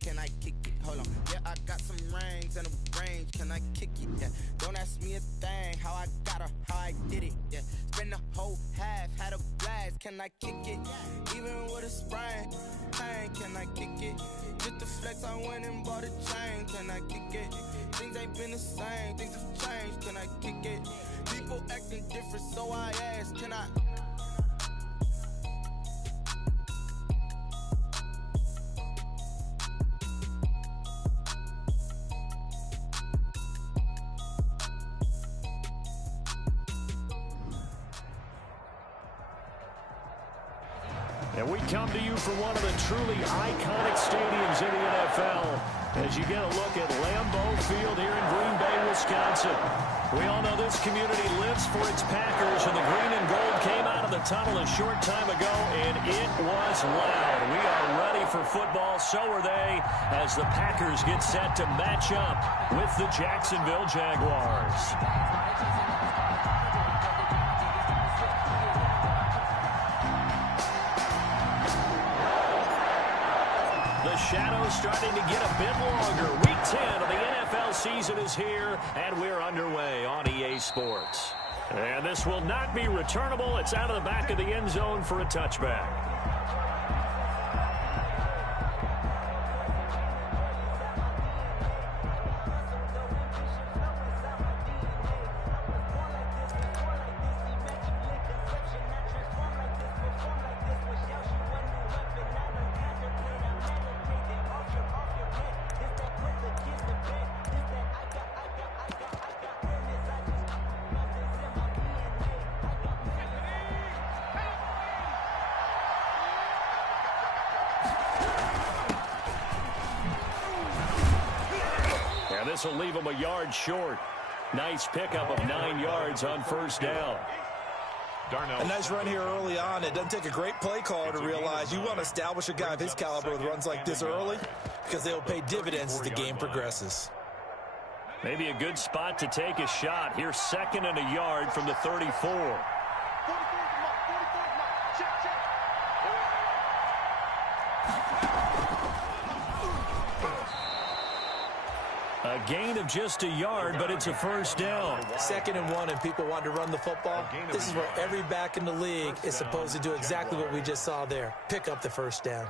can I kick it? Hold on, yeah, I got some rings and a range, can I kick it? Yeah, don't ask me a thing, how I got her, how I did it. Yeah, spend the whole half, had a blast, can I kick it? Even with a sprain, pain, can I kick it? Just the flex, I went and bought a chain, can I kick it? Things ain't been the same, things have changed, can I kick it? People acting different, so I ask, can I? And we come to you from one of the truly iconic stadiums in the NFL as you get a look at Lambeau Field here in Green Bay, Wisconsin. We all know this community lives for its Packers, and the green and gold came out of the tunnel a short time ago, and it was loud. We are ready for football, so are they, as the Packers get set to match up with the Jacksonville Jaguars. The shadow's starting to get a bit longer. Week 10 of the NFL season is here, and we're underway on EA Sports. And this will not be returnable. It's out of the back of the end zone for a touchback. This will leave him a yard short. Nice pickup of 9 yards on first down. A nice run here early on. It doesn't take a great play caller to realize you want to establish a guy of his caliber with runs like this early because they'll pay dividends as the game progresses. Maybe a good spot to take a shot. Here's 2nd and a yard from the 34. A gain of just a yard, but it's a first down. 2nd and 1, and people want to run the football. This is where every back in the league is supposed to do exactly what we just saw there. Pick up the first down.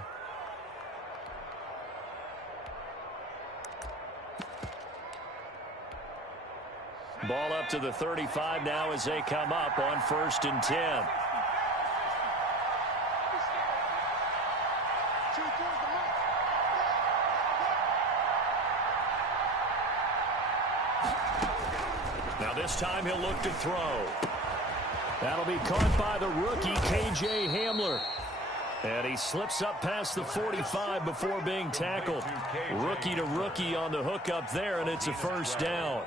Ball up to the 35 now as they come up on 1st and 10. This time he'll look to throw. That'll be caught by the rookie, KJ Hamler. And he slips up past the 45 before being tackled. Rookie to rookie on the hook up there, and it's a first down.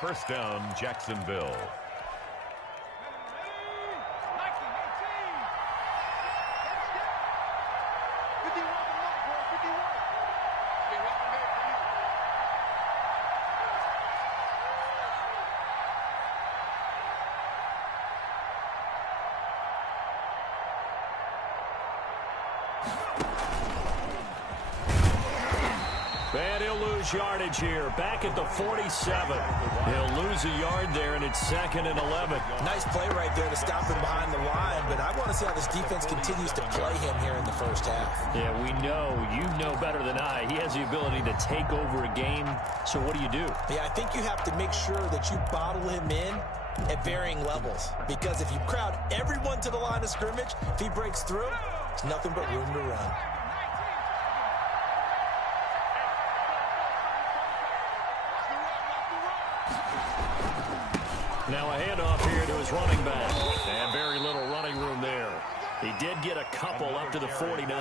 First down, Jacksonville. And he'll lose yardage here. Back at the 47. He'll lose a yard there, and it's 2nd and 11. Nice play right there to stop him behind the line, but I want to see how this defense continues to play him here in the first half. Yeah, we know. You know better than I. He has the ability to take over a game. So what do you do? Yeah, I think you have to make sure that you bottle him in at varying levels, because if you crowd everyone to the line of scrimmage, if he breaks through, it's nothing but room to run. Now a handoff here to his running back. And very little running room there. He did get a couple up to the 49.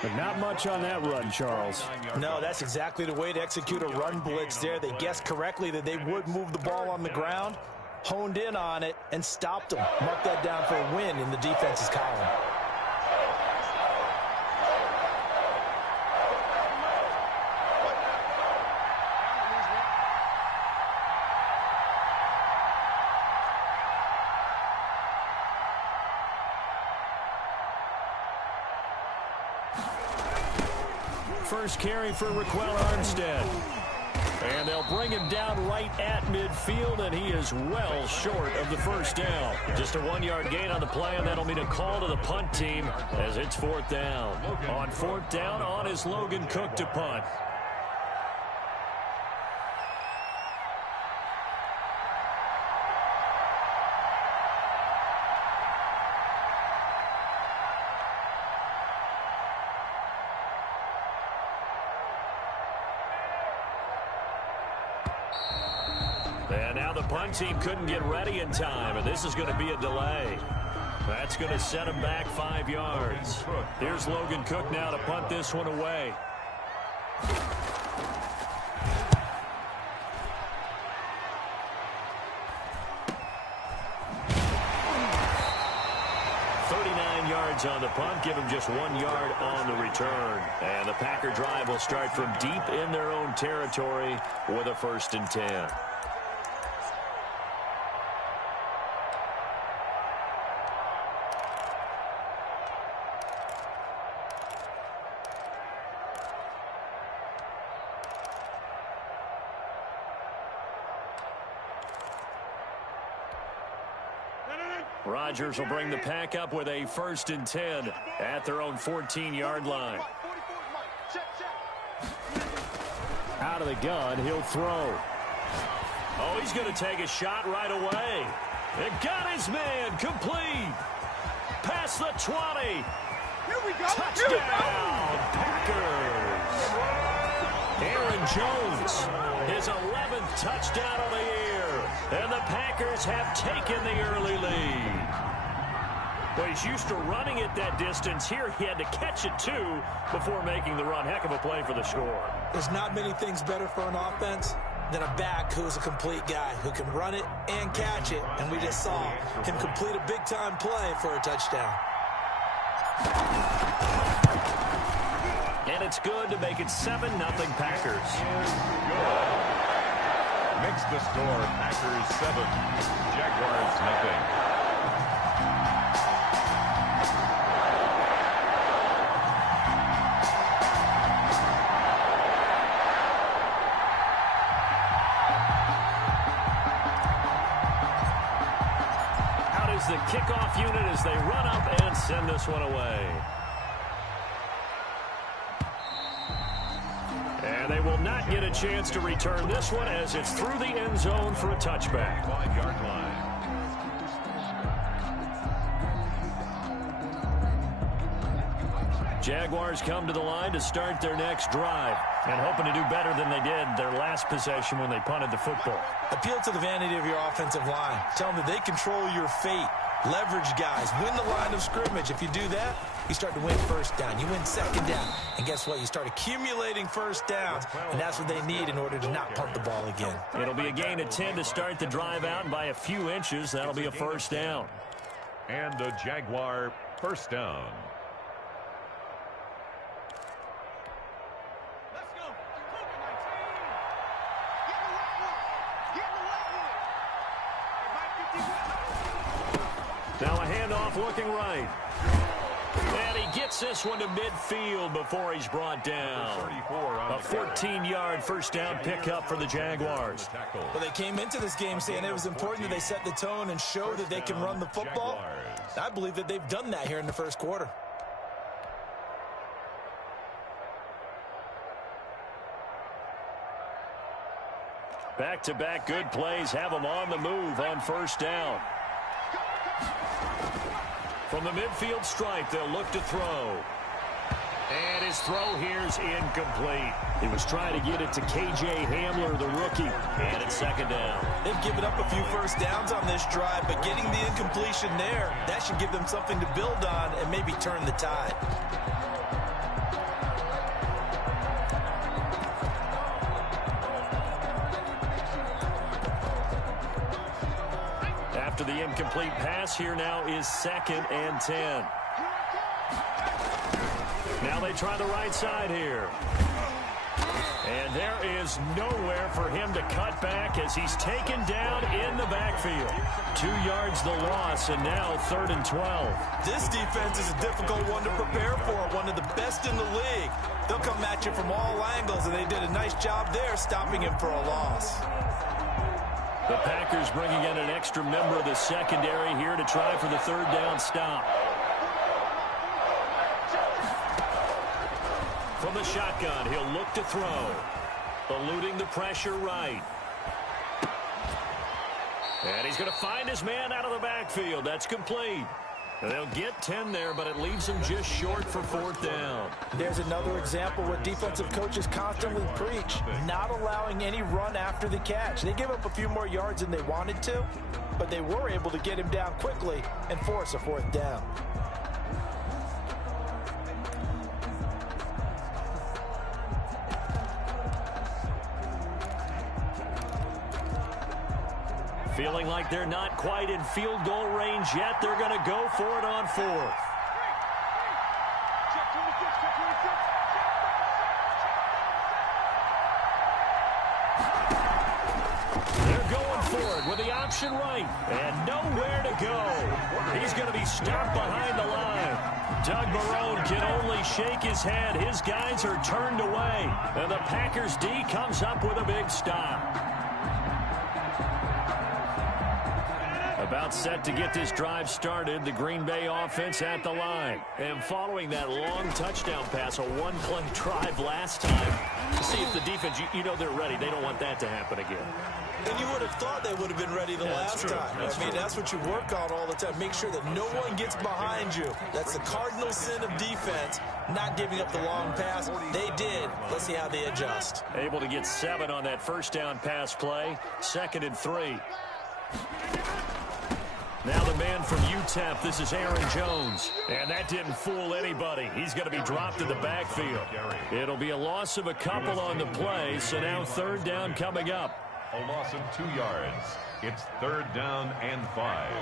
But not much on that run, Charles. No, that's exactly the way to execute a run blitz there. They guessed correctly that they would move the ball on the ground, honed in on it, and stopped them. Mark that down for a win in the defense's column. first carry for Raquel Armstead. And they'll bring him down right at midfield, and he is well short of the first down. Just a 1-yard gain on the play, and that'll mean a call to the punt team as it's 4th down. On 4th down, on is Logan Cook to punt. And now the punt team couldn't get ready in time, and this is going to be a delay. That's going to set him back 5 yards. Here's Logan Cook now to punt this one away. Yards on the punt, give him just 1 yard on the return. And the Packer drive will start from deep in their own territory with a 1st and 10. Rodgers will bring the pack up with a 1st and 10 at their own 14-yard line. Out of the gun, he'll throw. Oh, he's going to take a shot right away. It got his man complete. Past the 20. Here we go. Touchdown, Packers. Aaron Jones, his 11th touchdown of the year. And the Packers have taken the early lead. Well, he's used to running it that distance. Here he had to catch it, too, before making the run. Heck of a play for the score. There's not many things better for an offense than a back who is a complete guy who can run it and catch it. And we just saw him complete a big-time play for a touchdown. And it's good to make it 7-0 Packers. Makes the score Packers 7, Jaguars 0. Out is the kickoff unit as they run up and send this one away. And they will not get a chance to return this one as it's through the end zone for a touchback. 5-yard line. Jaguars come to the line to start their next drive and hoping to do better than they did their last possession when they punted the football. Appeal to the vanity of your offensive line. Tell them that they control your fate. Leverage guys. Win the line of scrimmage. If you do that, you start to win 1st down. You win 2nd down. And guess what? You start accumulating 1st downs. And that's what they need in order to not punt the ball again. It'll be a gain of 10 to start the drive out, and by a few inches, that'll be a 1st down. And a Jaguar 1st down. Now a handoff looking right. And he gets this one to midfield before he's brought down. A 14-yard 1st down pickup for the Jaguars. Well, they came into this game saying it was important that they set the tone and show that they can run the football. I believe that they've done that here in the 1st quarter. Back-to-back good plays have them on the move on 1st down. From the midfield stripe, they'll look to throw. And his throw here's incomplete. He was trying to get it to K.J. Hamler, the rookie. And it's 2nd down. They've given up a few 1st downs on this drive, but getting the incompletion there, that should give them something to build on and maybe turn the tide. After the incomplete pass, here now is 2nd and 10. Now they try the right side here. And there is nowhere for him to cut back as he's taken down in the backfield. 2 yards the loss, and now 3rd and 12. This defense is a difficult one to prepare for, one of the best in the league. They'll come at you from all angles, and they did a nice job there stopping him for a loss. The Packers bringing in an extra member of the secondary here to try for the 3rd down stop. From the shotgun, he'll look to throw. Eluding the pressure right. And he's going to find his man out of the backfield. That's complete. They'll get 10 there, but it leaves him just short for 4th down. There's another example what defensive coaches constantly preach, not allowing any run after the catch. They give up a few more yards than they wanted to, but they were able to get him down quickly and force a 4th down. Feeling like they're not quite in field goal range yet. They're going to go for it on 4th. They're going for it with the option right. And nowhere to go. He's going to be stopped behind the line. Doug Marrone can only shake his head. His guys are turned away. And the Packers D comes up with a big stop. About set to get this drive started, the Green Bay offense at the line. And following that long touchdown pass, a one-play drive last time, to see if the defense, you know they're ready. They don't want that to happen again. And you would have thought they would have been ready the last time. That's what you work on all the time. Make sure that no one gets behind you. That's the cardinal sin of defense, not giving up the long pass. They did. Let's see how they adjust. Able to get 7 on that first down pass play. 2nd and 3. Now the man from UTEP, this is Aaron Jones. And that didn't fool anybody. He's going to be dropped in the backfield. It'll be a loss of a couple on the play, so now 3rd down coming up. A loss of 2 yards. It's 3rd down and 5.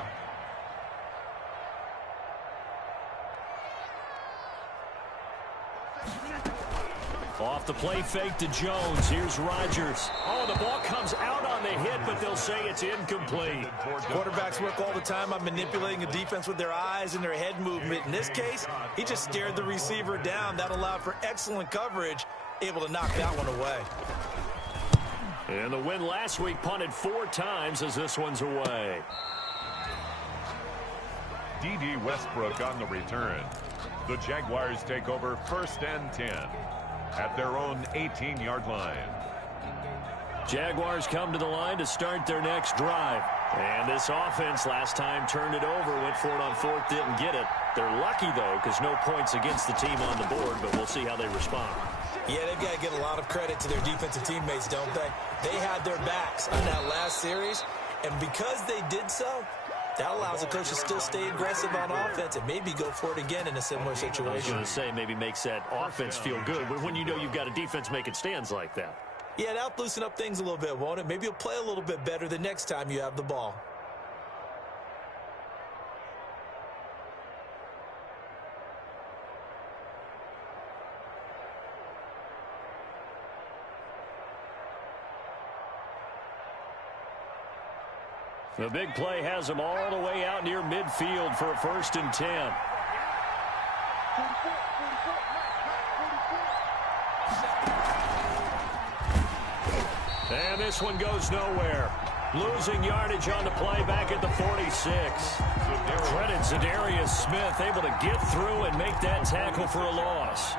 Off the play fake to Jones. Here's Rodgers. Oh, the ball comes out on the hit, but they'll say it's incomplete. Quarterbacks work all the time on manipulating a defense with their eyes and their head movement. In this case, he just stared the receiver down. That allowed for excellent coverage, able to knock that one away. And the win last week punted 4 times as this one's away. D.D. Westbrook on the return. The Jaguars take over 1st and 10 at their own 18-yard line. Jaguars come to the line to start their next drive. And this offense last time turned it over, went for it on 4th, didn't get it. They're lucky, though, because no points against the team on the board, but we'll see how they respond. Yeah, they've got to give a lot of credit to their defensive teammates, don't they? They had their backs on that last series, and because they did so, that allows the coach to still stay aggressive on offense and maybe go for it again in a similar situation. I was going to say, maybe makes that offense feel good, but when you know you've got a defense making stands like that. Yeah, that'll loosen up things a little bit, won't it? Maybe you'll play a little bit better the next time you have the ball. The big play has them all the way out near midfield for a 1st and 10. And this one goes nowhere. Losing yardage on the play back at the 46. Credit Zadarius Smith, able to get through and make that tackle for a loss.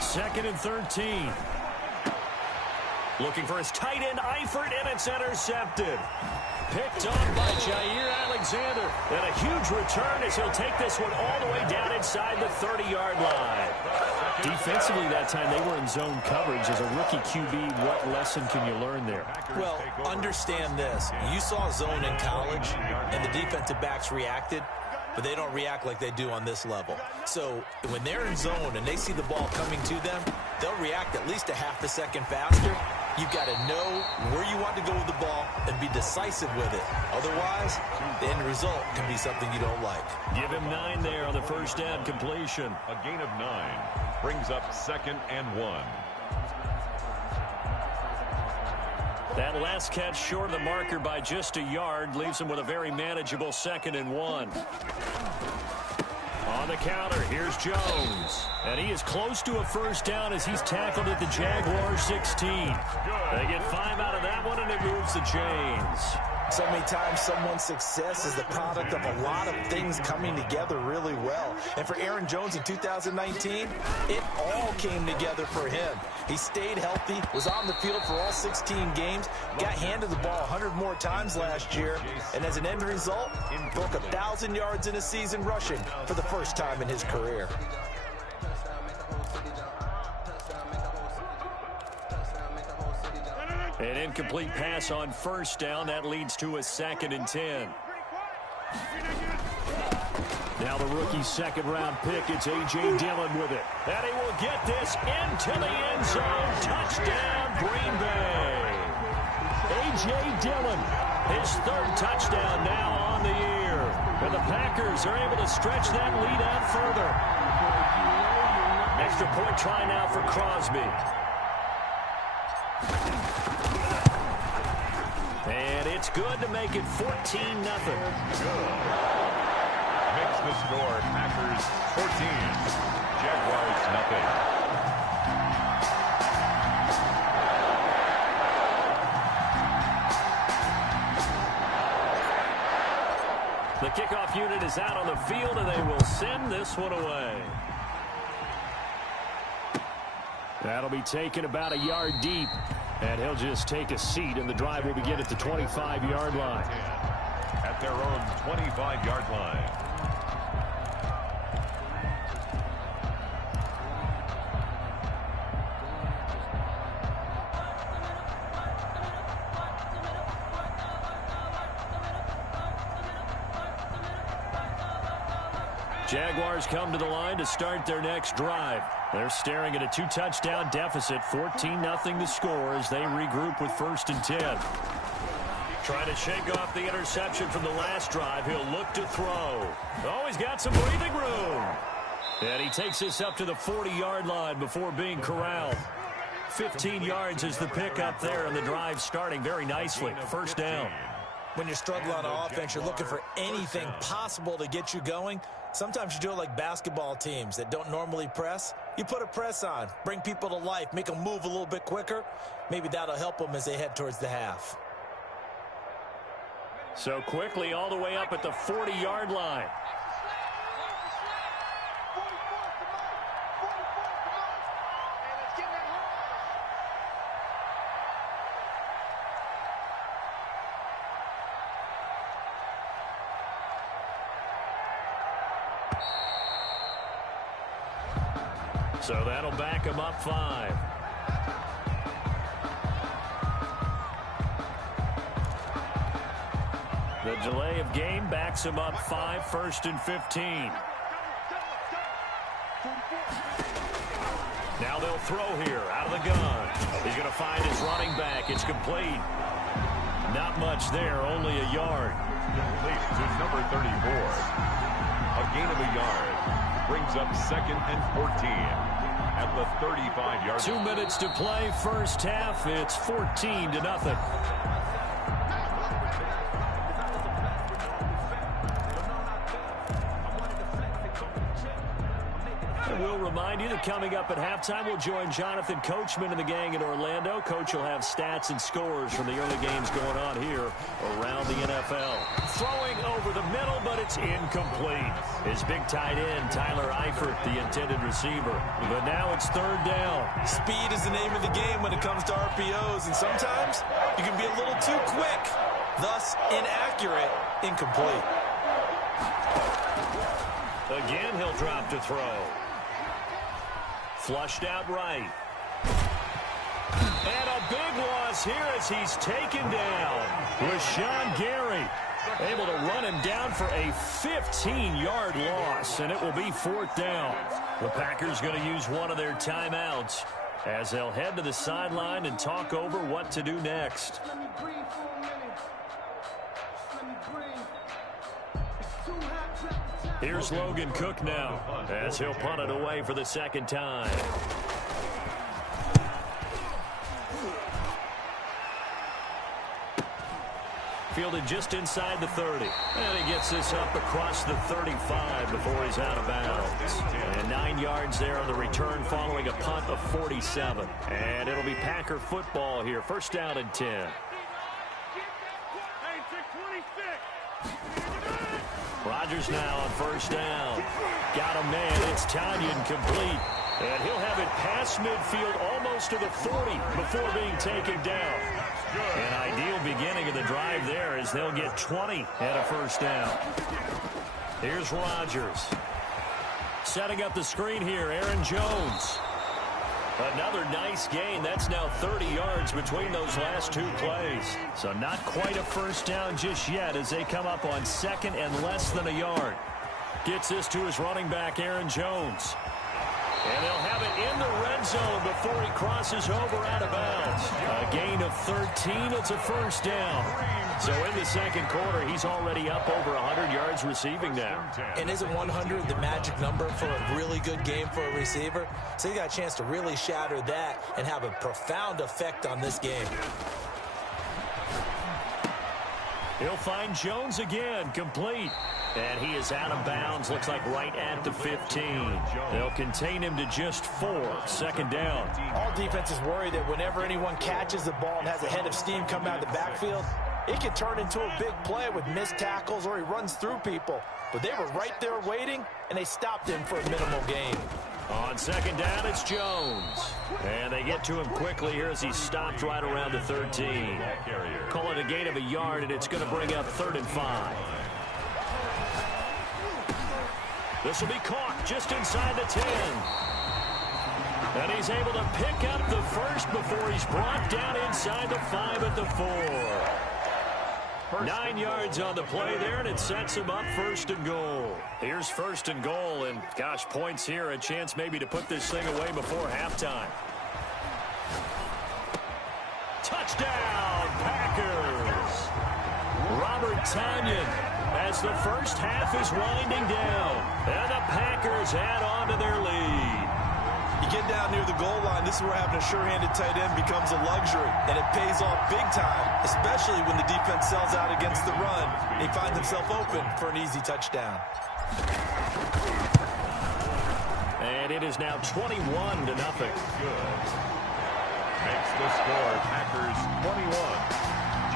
2nd and 13. Looking for his tight end, Eifert, and it's intercepted. Picked off by Jair Alexander. And a huge return as he'll take this one all the way down inside the 30-yard line. Defensively that time, they were in zone coverage. As a rookie QB, what lesson can you learn there? Well, understand this. You saw zone in college, and the defensive backs reacted, but they don't react like they do on this level. So when they're in zone and they see the ball coming to them, they'll react at least a half a second faster. You've got to know where you want to go with the ball and be decisive with it. Otherwise, the end result can be something you don't like. Give him 9 there on the first down completion. A gain of 9 brings up 2nd and 1. That last catch short of the marker by just a yard leaves him with a very manageable 2nd and 1. On the counter, here's Jones. And he is close to a first down as he's tackled at the Jaguars 16. They get 5 out of that one, and it moves the chains. So many times someone's success is the product of a lot of things coming together really well. And for Aaron Jones in 2019, it all came together for him. He stayed healthy, was on the field for all 16 games, got handed the ball 100 more times last year, and as an end result, broke 1,000 yards in a season rushing for the first time in his career. An incomplete pass on first down. That leads to a 2nd and 10. Now the rookie second-round pick. It's A.J. Dillon with it. And he will get this into the end zone. Touchdown, Green Bay. A.J. Dillon, his 3rd touchdown now on the year. And the Packers are able to stretch that lead out further. Extra point try now for Crosby. And it's good to make it 14-0. Makes the score Packers 14, Jaguars nothing. The kickoff unit is out on the field, and they will send this one away. That'll be taken about a yard deep. And he'll just take a seat, and the drive will begin at the 25-yard line. At their own 25-yard line. Jaguars come to the line to start their next drive. They're staring at a 2-touchdown deficit, 14-0 the score as they regroup with 1st and 10. Trying to shake off the interception from the last drive. He'll look to throw. Oh, he's got some breathing room. And he takes this up to the 40-yard line before being corralled. 15 yards is the pickup there, and the drive starting very nicely. 1st down. When you're struggling on offense, you're looking for anything possible to get you going. Sometimes you do it like basketball teams that don't normally press. You put a press on, bring people to life, make them move a little bit quicker. Maybe that'll help them as they head towards the half. So quickly all the way up at the 40-yard line. So that'll back him up 5. The delay of game backs him up 5, 1st and 15. Now they'll throw here out of the gun. He's going to find his running back. It's complete. Not much there, only a yard. Complete to number 34. A gain of a yard brings up 2nd and 14. At the 35-yard line. 2 minutes to play, first half. It's 14-0. We'll remind you that coming up at halftime, we'll join Jonathan Coachman and the gang in Orlando. Coach will have stats and scores from the early games going on here around the NFL. Throwing over the middle, but it's incomplete. His big tight end, Tyler Eifert, the intended receiver. But now it's 3rd down. Speed is the name of the game when it comes to RPOs, and sometimes you can be a little too quick, thus inaccurate, incomplete. Again, he'll drop to throw. Flushed out right. And a big loss here as he's taken down. Rashawn Gary able to run him down for a 15-yard loss, and it will be 4th down. The Packers going to use one of their timeouts. as they'll head to the sideline and talk over what to do next. Let me breathe for a minute. Let me breathe. It's too hot. Here's Logan Cook now as he'll punt it away for the second time. Fielded just inside the 30. And he gets this up across the 35 before he's out of bounds. And 9 yards there on the return following a punt of 47. And it'll be Packer football here. First down and 10. Rodgers now on first down. Got a man. It's Tanyan complete. And he'll have it past midfield almost to the 40 before being taken down. An ideal beginning of the drive there as they'll get 20 at a first down. Here's Rodgers. Setting up the screen here, Aaron Jones. Another nice gain. That's now 30 yards between those last two plays. So not quite a first down just yet as they come up on second and less than a yard. Gets this to his running back, Aaron Jones. And they'll have it in the red zone before he crosses over out of bounds. A gain of 13. It's a first down. So in the second quarter, he's already up over 100 yards receiving now. And isn't 100 the magic number for a really good game for a receiver? So he got a chance to really shatter that and have a profound effect on this game. He'll find Jones again, complete. And he is out of bounds, looks like right at the 15. They'll contain him to just 4. Second down. All defenses worry that whenever anyone catches the ball and has a head of steam come out of the backfield, it can turn into a big play with missed tackles or he runs through people. But they were right there waiting, and they stopped him for a minimal gain. On second down, it's Jones. And they get to him quickly here as he stopped right around the 13. Call it a gain of a yard, and it's going to bring up 3rd and 5. This will be caught just inside the 10. And he's able to pick up the first before he's brought down inside the 5 at the 4. 9 yards on the play there, and it sets him up 1st and goal. Here's 1st and goal, and gosh, points here, a chance maybe to put this thing away before halftime. Touchdown, Packers! Robert Tanyan as the first half is winding down, and the Packers add on to their lead. You get down near the goal line, this is where having a sure-handed tight end becomes a luxury, and it pays off big time, especially when the defense sells out against the run. He finds himself open for an easy touchdown. And it is now 21-0. Makes the score Packers 21,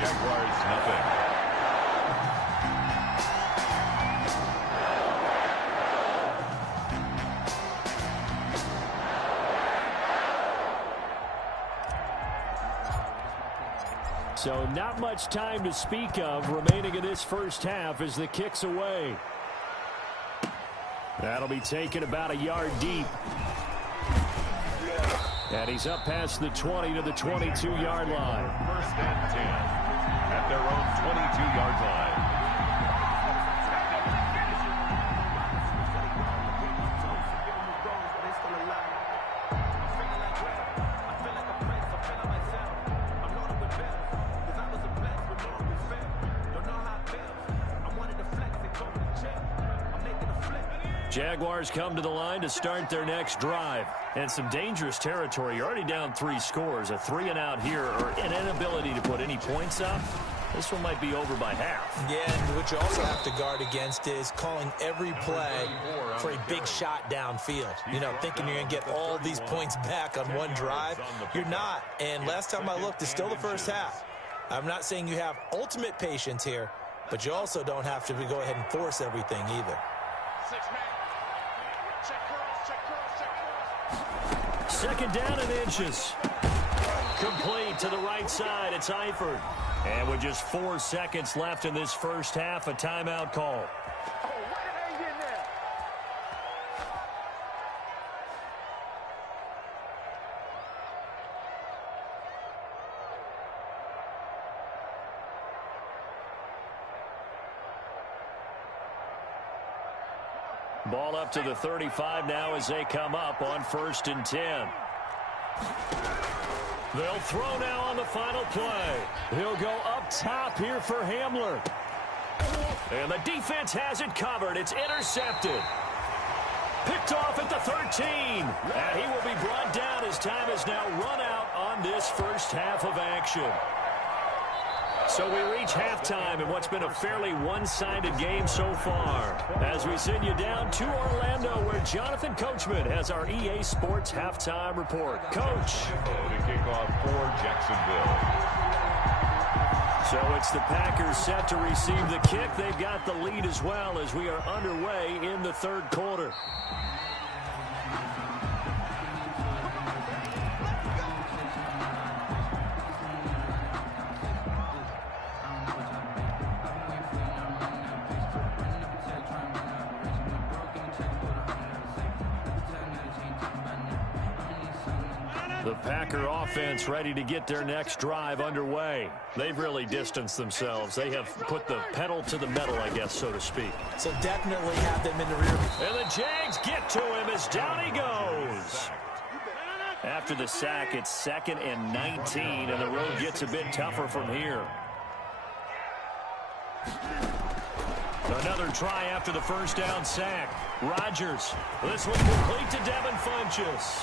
Jaguars nothing. So not much time to speak of remaining in this first half as the kick's away. That'll be taken about a yard deep. And he's up past the 20 to the 22-yard line. 1st and 10 at their own 22-yard line. Jaguars come to the line to start their next drive. And some dangerous territory. You're already down 3 scores. A 3-and-out here or an inability to put any points up. This one might be over by half. Yeah, and what you also have to guard against is calling every play for a big shot downfield. You know, thinking you're going to get all these points back on one drive. You're not. And last time I looked, it's still the first half. I'm not saying you have ultimate patience here, but you also don't have to go ahead and force everything either. Second down and inches. Complete to the right side. It's Eifert. And with just 4 seconds left in this first half, a timeout call. Ball up to the 35 now as they come up on 1st and 10. They'll throw now on the final play. He'll go up top here for Hamler. And the defense has it covered. It's intercepted. Picked off at the 13. And he will be brought down as time has now run out on this first half of action. So we reach halftime in what's been a fairly one-sided game so far. As we send you down to Orlando, where Jonathan Coachman has our EA Sports halftime report. Coach. To kick off for Jacksonville. So it's the Packers set to receive the kick. They've got the lead as well as we are underway in the third quarter. The Packer offense ready to get their next drive underway. They've really distanced themselves. They have put the pedal to the metal, I guess, so to speak. So definitely have them in the rear. And the Jags get to him as down he goes. After the sack, it's 2nd and 19, and the road gets a bit tougher from here. Another try after the first down sack. Rodgers. This one complete to Devin Funchess.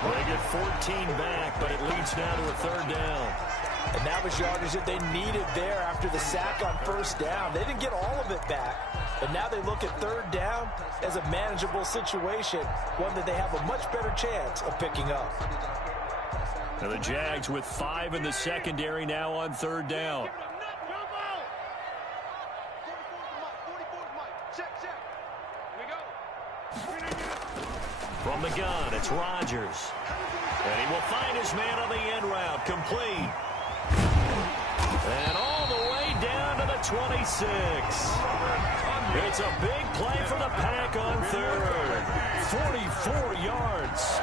They get 14 back, but it leads now to a third down. And that was yardage that they needed there after the sack on first down. They didn't get all of it back, but now they look at third down as a manageable situation, one that they have a much better chance of picking up. Now the Jags with 5 in the secondary now on third down. From the gun, it's Rodgers. And he will find his man on the end route, complete. And all the way down to the 26. It's a big play for the Pack on third. 44 yards.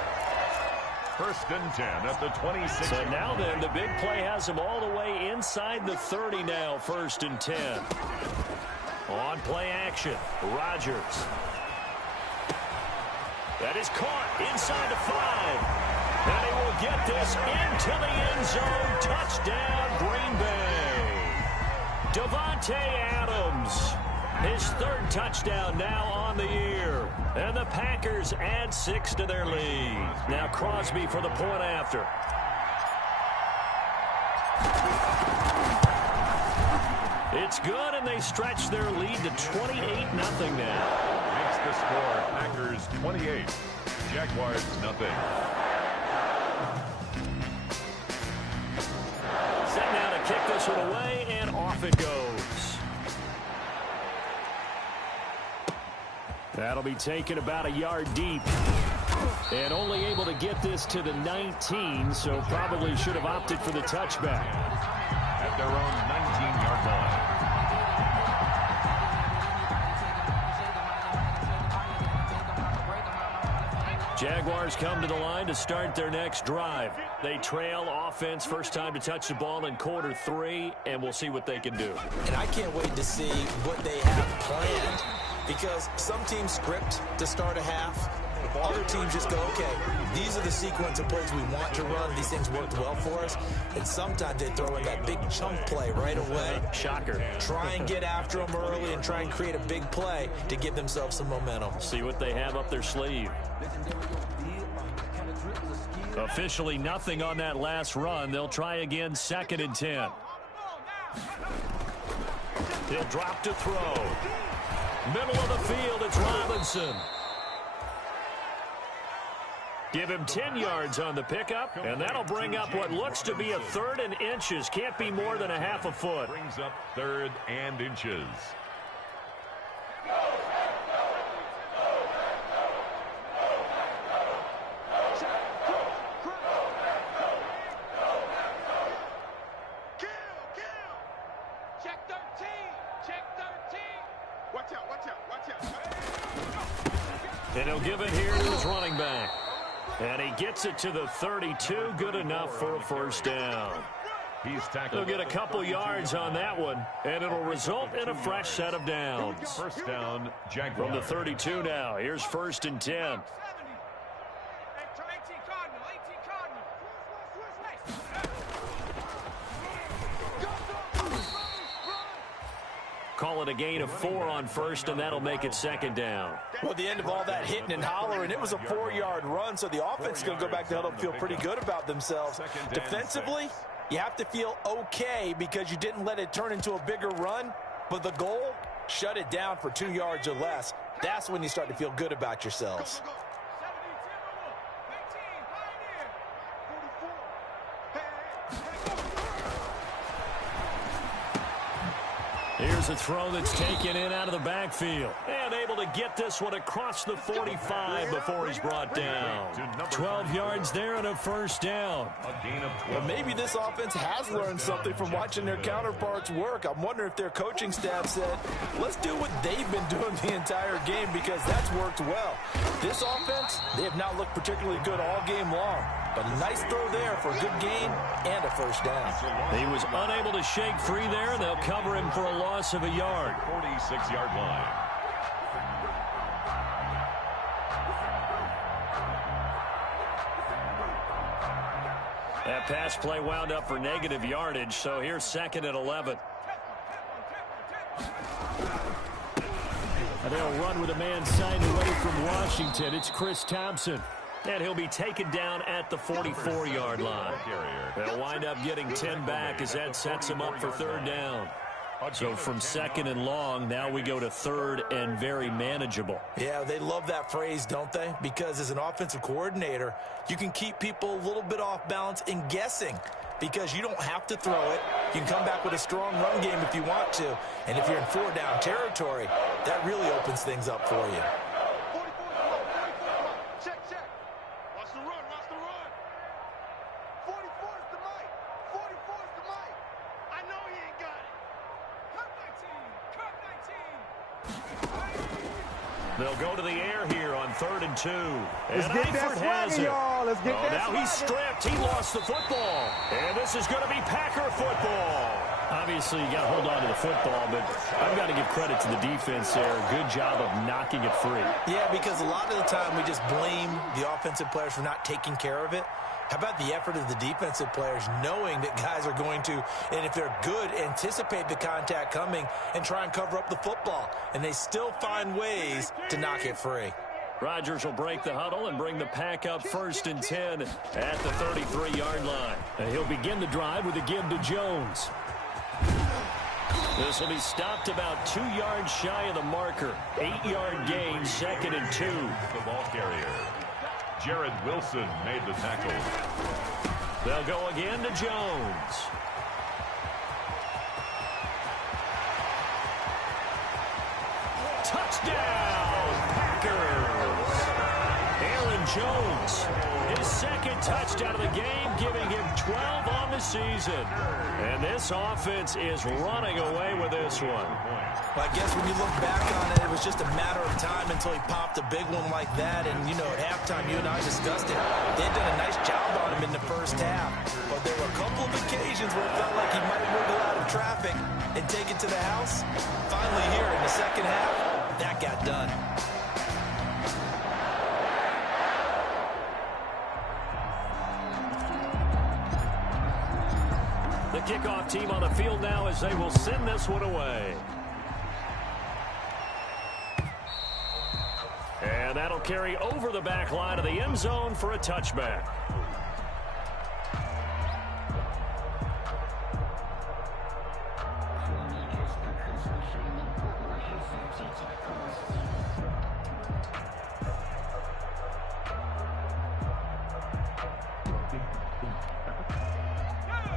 1st and 10 at the 26. So now then, the big play has him all the way inside the 30 now, 1st and 10. On play action, Rodgers. That is caught inside the 5. And he will get this into the end zone. Touchdown, Green Bay. Davante Adams. His 3rd touchdown now on the year. And the Packers add 6 to their lead. Now Crosby for the point after. It's good, and they stretch their lead to 28-0 now. Makes the score Packers 28, Jaguars nothing. Set now to kick this one away, and off it goes. That'll be taken about a yard deep. And only able to get this to the 19, so probably should have opted for the touchback. At their own 19-yard line. Jaguars come to the line to start their next drive. They trail offense, first time to touch the ball in quarter 3, and we'll see what they can do. And I can't wait to see what they have planned, because some teams script to start a half. Other teams just go, okay, these are the sequence of plays we want to run. These things worked well for us. And sometimes they throw in that big chunk play right away. Shocker. Try and get after them early and try and create a big play to give themselves some momentum. See what they have up their sleeve. Officially nothing on that last run. They'll try again, 2nd and 10. He'll drop to throw. Middle of the field, it's Robinson. Give him 10 yards on the pickup, and that'll bring up what looks to be a 3rd and inches. Can't be more than a half a foot. Brings up 3rd and inches. And he'll give it here to his running back. And he gets it to the 32. Good enough for a first down. He's tackled. He'll get a couple yards on that one, and it'll result in a fresh set of downs. First down, Jaguars. From the 32 now. Here's 1st and 10. call it a gain of 4 on first, and that'll make it second down. Well, at the end of all that hitting and hollering, it was a 4-yard run, so the offense is going to go back to huddle and feel pretty good about themselves. Defensively, you have to feel okay because you didn't let it turn into a bigger run, but the goal, shut it down for 2 yards or less. That's when you start to feel good about yourselves. Here's a throw that's taken in out of the backfield. And able to get this one across the 45 before he's brought down. 12 yards there and a first down. Well, maybe this offense has learned something from watching their counterparts work. I'm wondering if their coaching staff said, let's do what they've been doing the entire game because that's worked well. This offense, they have not looked particularly good all game long. But a nice throw there for a good gain and a first down. He was unable to shake free there, and they'll cover him for a loss of a yard. 46-yard line. That pass play wound up for negative yardage, so here's second and 11. And they'll run with a man signed away from Washington. It's Chris Thompson. And he'll be taken down at the 44-yard line. They'll wind up getting 10 back as that sets him up for third down. So from second and long, now we go to third and very manageable. Yeah, they love that phrase, don't they? Because as an offensive coordinator, you can keep people a little bit off balance and guessing because you don't have to throw it. You can come back with a strong run game if you want to. And if you're in 4-down territory, that really opens things up for you. They'll go to the air here on 3rd and 2. Let's get that swagger, y'all. Let's get that now swagger. He's stripped. He lost the football. And this is going to be Packer football. Obviously, you got to hold on to the football, but I've got to give credit to the defense there. Good job of knocking it free. Yeah, because a lot of the time we just blame the offensive players for not taking care of it. How about the effort of the defensive players knowing that guys are going to, and if they're good, anticipate the contact coming and try and cover up the football. And they still find ways to knock it free. Rodgers will break the huddle and bring the Pack up 1st and 10 at the 33-yard line. And he'll begin the drive with a give to Jones. This will be stopped about 2 yards shy of the marker. 8-yard gain, 2nd and 2. The ball carrier. Jared Wilson made the tackle. They'll go again to Jones. Touchdown, Packers! Aaron Jones, his 2nd touchdown of the game, giving him 12 on the season. And this offense is running away with this one. Well, I guess when you look back on it, it was just a matter of time until he popped a big one like that. And, you know, at halftime, you and I discussed it. They'd done a nice job on him in the first half. But there were a couple of occasions where it felt like he might wiggle out of traffic and take it to the house. Finally here in the second half, that got done. The kickoff team on the field now as they will send this one away. And that'll carry over the back line of the end zone for a touchback.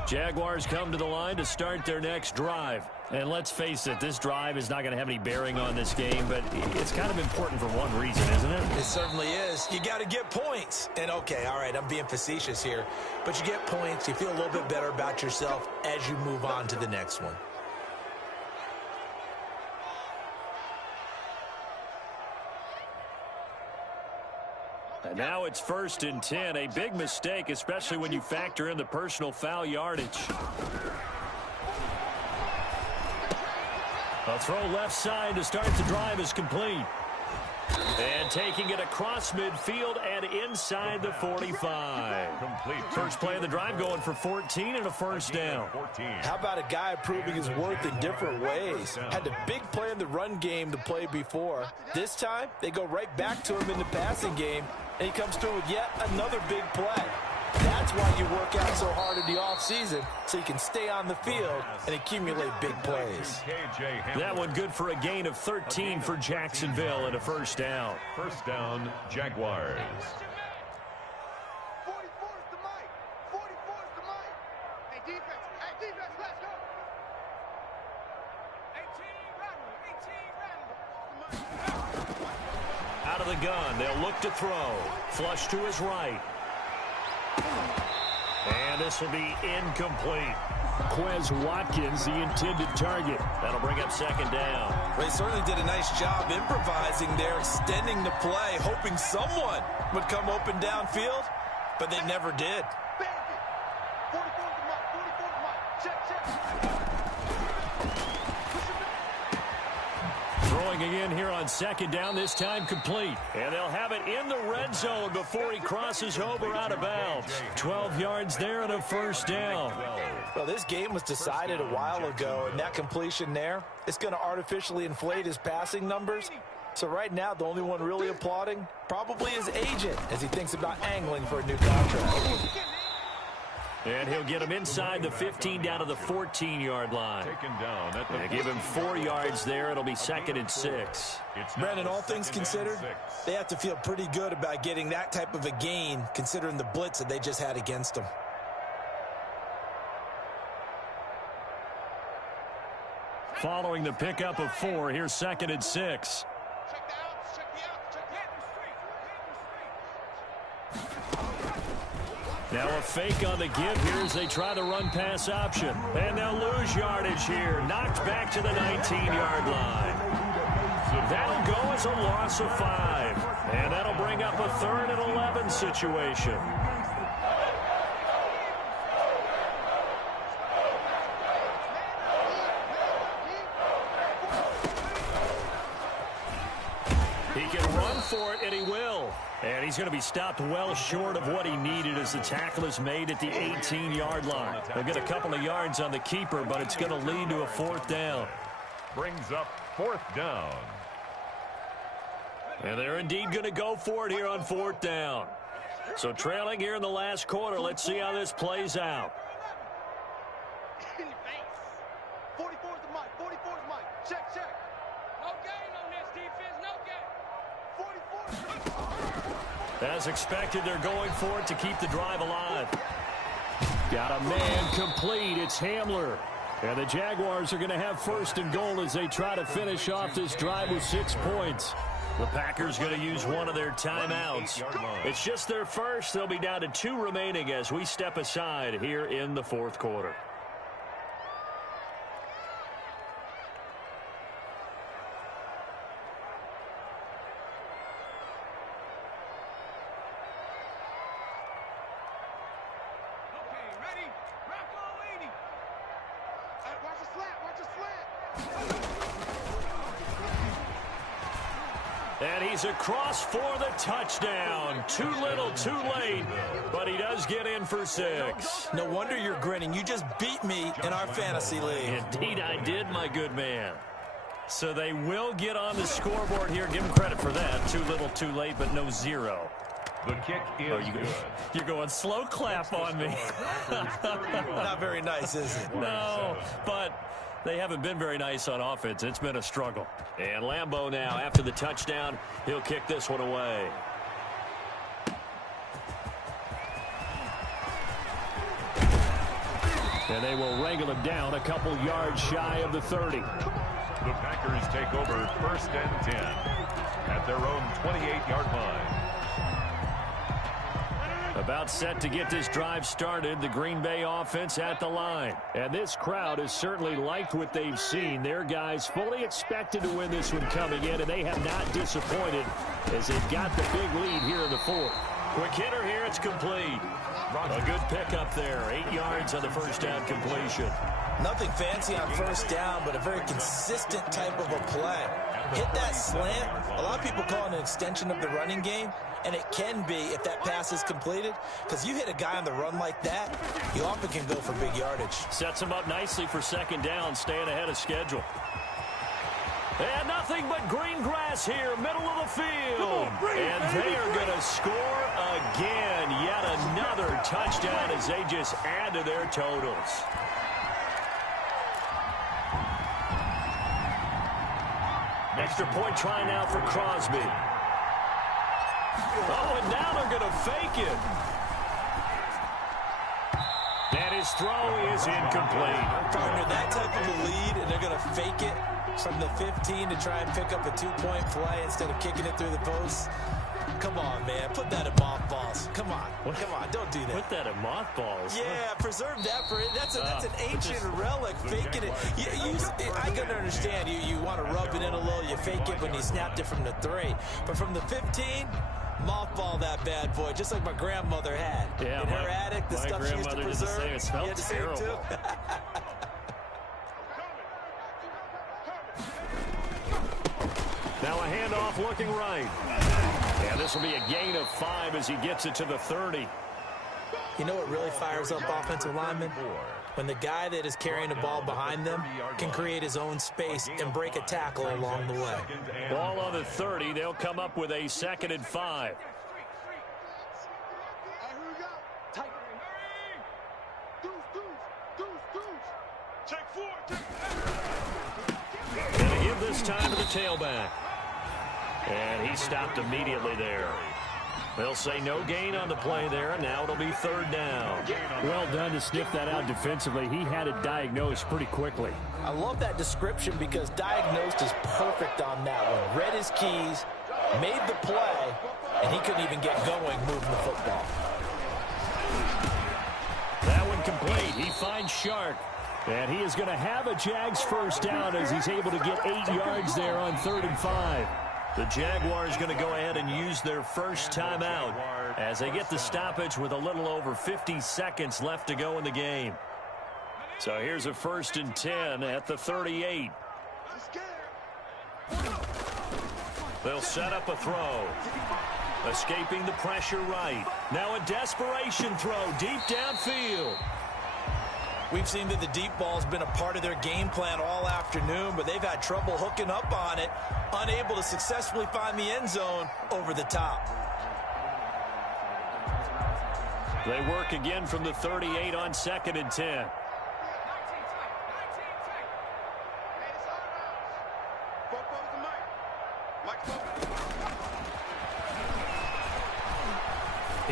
Jaguars come to the line to start their next drive. And let's face it, this drive is not going to have any bearing on this game, but it's kind of important for one reason, isn't it? It certainly is. You got to get points. And, okay, all right, I'm being facetious here. But you get points, you feel a little bit better about yourself as you move on to the next one. And now it's 1st and 10. A big mistake, especially when you factor in the personal foul yardage. A throw left side to start the drive is complete. And taking it across midfield and inside the 45. First play of the drive going for 14 and a first down. How about a guy proving his worth in different ways? Had a big play in the run game to play before. This time, they go right back to him in the passing game, and he comes through with yet another big play. That's why you work out so hard in the offseason, so you can stay on the field and accumulate big plays. That one good for a gain of 13 for Jacksonville and a first down. First down, Jaguars. 44's the mic. 44's the mic. Hey, defense. Hey, defense, let's go. 18 run. Out of the gun, they'll look to throw. Flush to his right. And this will be incomplete. Quez Watkins, the intended target. That'll bring up second down. Well, they certainly did a nice job improvising there, extending the play, hoping someone would come open downfield, but they never did. 44's the mic. 44's the mic. Check, check. Throwing again here on second down, this time complete. And they'll have it in the red zone before he crosses over out of bounds. 12 yards there and a first down. Well, this game was decided a while ago, and that completion there, it's going to artificially inflate his passing numbers. So right now, the only one really applauding probably his agent as he thinks about angling for a new contract. And he'll get him inside the 15 down to the 14-yard line. Taken down at They give him 4 yards there. It'll be second and 6. Brandon, all things considered, they have to feel pretty good about getting that type of a gain considering the blitz that they just had against them. Following the pickup of 4, here's second and 6. Check the outs. Check the outs. Check Now a fake on the give here as they try the run-pass option. And they'll lose yardage here. Knocked back to the 19-yard line. That'll go as a loss of 5. And that'll bring up a 3rd and 11 situation. He can run for it, and he will. And he's going to be stopped well short of what he needed as the tackle is made at the 18-yard line. They'll get a couple of yards on the keeper, but it's going to lead to a 4th down. Brings up 4th down. And they're indeed going to go for it here on 4th down. So trailing here in the last quarter, let's see how this plays out. 44's the mic. 44's the mic. Check, check. No gain on this defense. No gain. 44's. As expected, they're going for it to keep the drive alive. Got a man complete. It's Hamler. And the Jaguars are going to have 1st and goal as they try to finish off this drive with 6 points. The Packers going to use one of their timeouts. It's just their first. They'll be down to 2 remaining as we step aside here in the 4th quarter. And he's across for the touchdown. Too little, too late, but he does get in for 6. No wonder you're grinning. You just beat me in our fantasy league. Indeed I did, my good man. So they will get on the scoreboard here. Give him credit for that. Too little, too late, but no 0. The kick is good. You're going slow clap on me. Not very nice, is it? No, but they haven't been very nice on offense. It's been a struggle. And Lambeau now, after the touchdown, he'll kick this one away. And they will wrangle him down a couple yards shy of the 30. The Packers take over 1st and 10 at their own 28-yard line. About set to get this drive started, the Green Bay offense at the line. And this crowd has certainly liked what they've seen. Their guys fully expected to win this one coming in, and they have not disappointed as they've got the big lead here in the 4th. Quick hitter here, it's complete. A good pickup there, 8 yards on the 1st down completion. Nothing fancy on 1st down, but a very consistent type of a play. hit that slant. A lot of people call it an extension of the running game, and it can be if that pass is completed, because you hit a guy on the run like that, you often can go for big yardage. Sets him up nicely for second down, staying ahead of schedule. And nothing but green grass here, middle of the field. And they are going to score again. Yet another touchdown as they just add to their totals. Extra point try now for Crosby. Oh, and now they're going to fake it. And his throw is incomplete. Partner, that type of a lead, and they're going to fake it from the 15 to try and pick up a 2-point play instead of kicking it through the post. Come on, man. Put that in mothballs. Come on. Come on. Don't do that. Put that in mothballs. Yeah, preserve that for it. That's an ancient relic. Faking it. I can understand. You want to rub it in a little. You fake it when you snapped it from the 3. But from the 15, mothball that bad boy, just like my grandmother had. Yeah, in her attic, the stuff she used to preserve. It smelled terrible. Now a handoff looking right. And this will be a gain of 5 as he gets it to the 30. You know what really fires up offensive linemen? When the guy that is carrying the ball behind them can create his own space and break a tackle along the way. Ball on the 30. They'll come up with a 2nd and 5. And they give this time to the tailback. And he stopped immediately there. They'll say no gain on the play there, and now it'll be 3rd down. Well done to sniff that out defensively. He had it diagnosed pretty quickly. I love that description because diagnosed is perfect on that one. Read his keys, made the play, and he couldn't even get going moving the football. That one complete. He finds Shark. And he is going to have a Jags first down as he's able to get 8 yards there on 3rd and 5. The Jaguars going to go ahead and use their first timeout as they get the stoppage with a little over 50 seconds left to go in the game. So here's a 1st and 10 at the 38. They'll set up a throw. Escaping the pressure right. Now a desperation throw deep downfield. We've seen that the deep ball's been a part of their game plan all afternoon, but they've had trouble hooking up on it, unable to successfully find the end zone over the top. They work again from the 38 on 2nd and 10.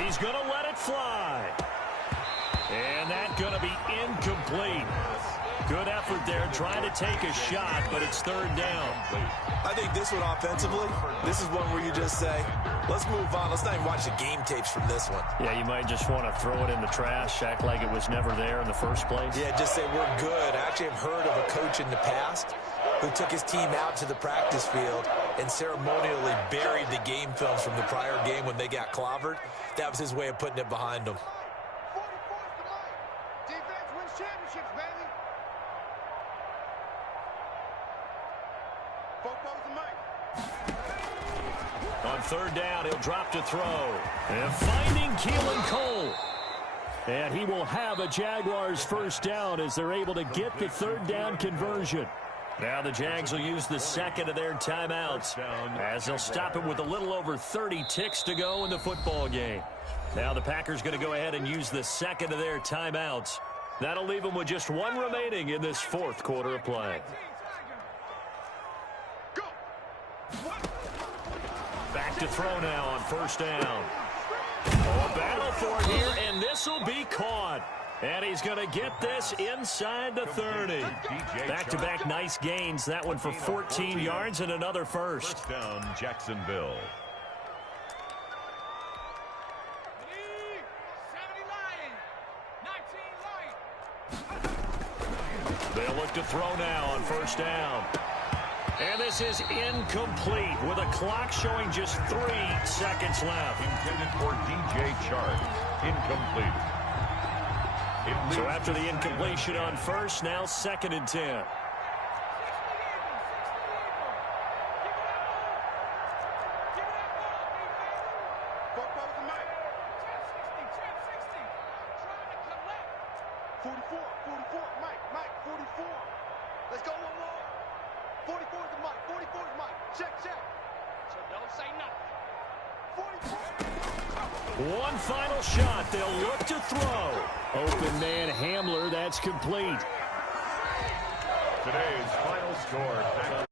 He's going to let it fly. And that's going to be incomplete. Good effort there, trying to take a shot, but it's 3rd down. I think this one offensively, this is one where you just say, let's move on. Let's not even watch the game tapes from this one. Yeah, you might just want to throw it in the trash, act like it was never there in the first place. Yeah, just say we're good. I actually have heard of a coach in the past who took his team out to the practice field and ceremonially buried the game films from the prior game when they got clobbered. That was his way of putting it behind them. On 3rd down, he'll drop to throw. And finding Keelan Cole. And he will have a Jaguars first down as they're able to get the 3rd down conversion. Now the Jags will use the 2nd of their timeouts as they'll stop it with a little over 30 ticks to go in the football game. Now the Packers going to go ahead and use the 2nd of their timeouts. That'll leave them with just 1 remaining in this 4th quarter of play. Back to throw now on 1st down. Oh, a battle for it here, and this will be caught. And he's going to get this inside the 30. Back-to-back nice gains. That one for 14 yards and another first. First down, Jacksonville. They'll look to throw now on 1st down. And this is incomplete with a clock showing just 3 seconds left. Intended for DJ Chark. Incomplete. So after the incompletion on 1st, now 2nd and 10. Let's go one more. 44 is the mic. 44 is the mic. Check, check. So don't say nothing. 44. One final shot. They'll look to throw. Open man Hamler. That's complete. Today's final score,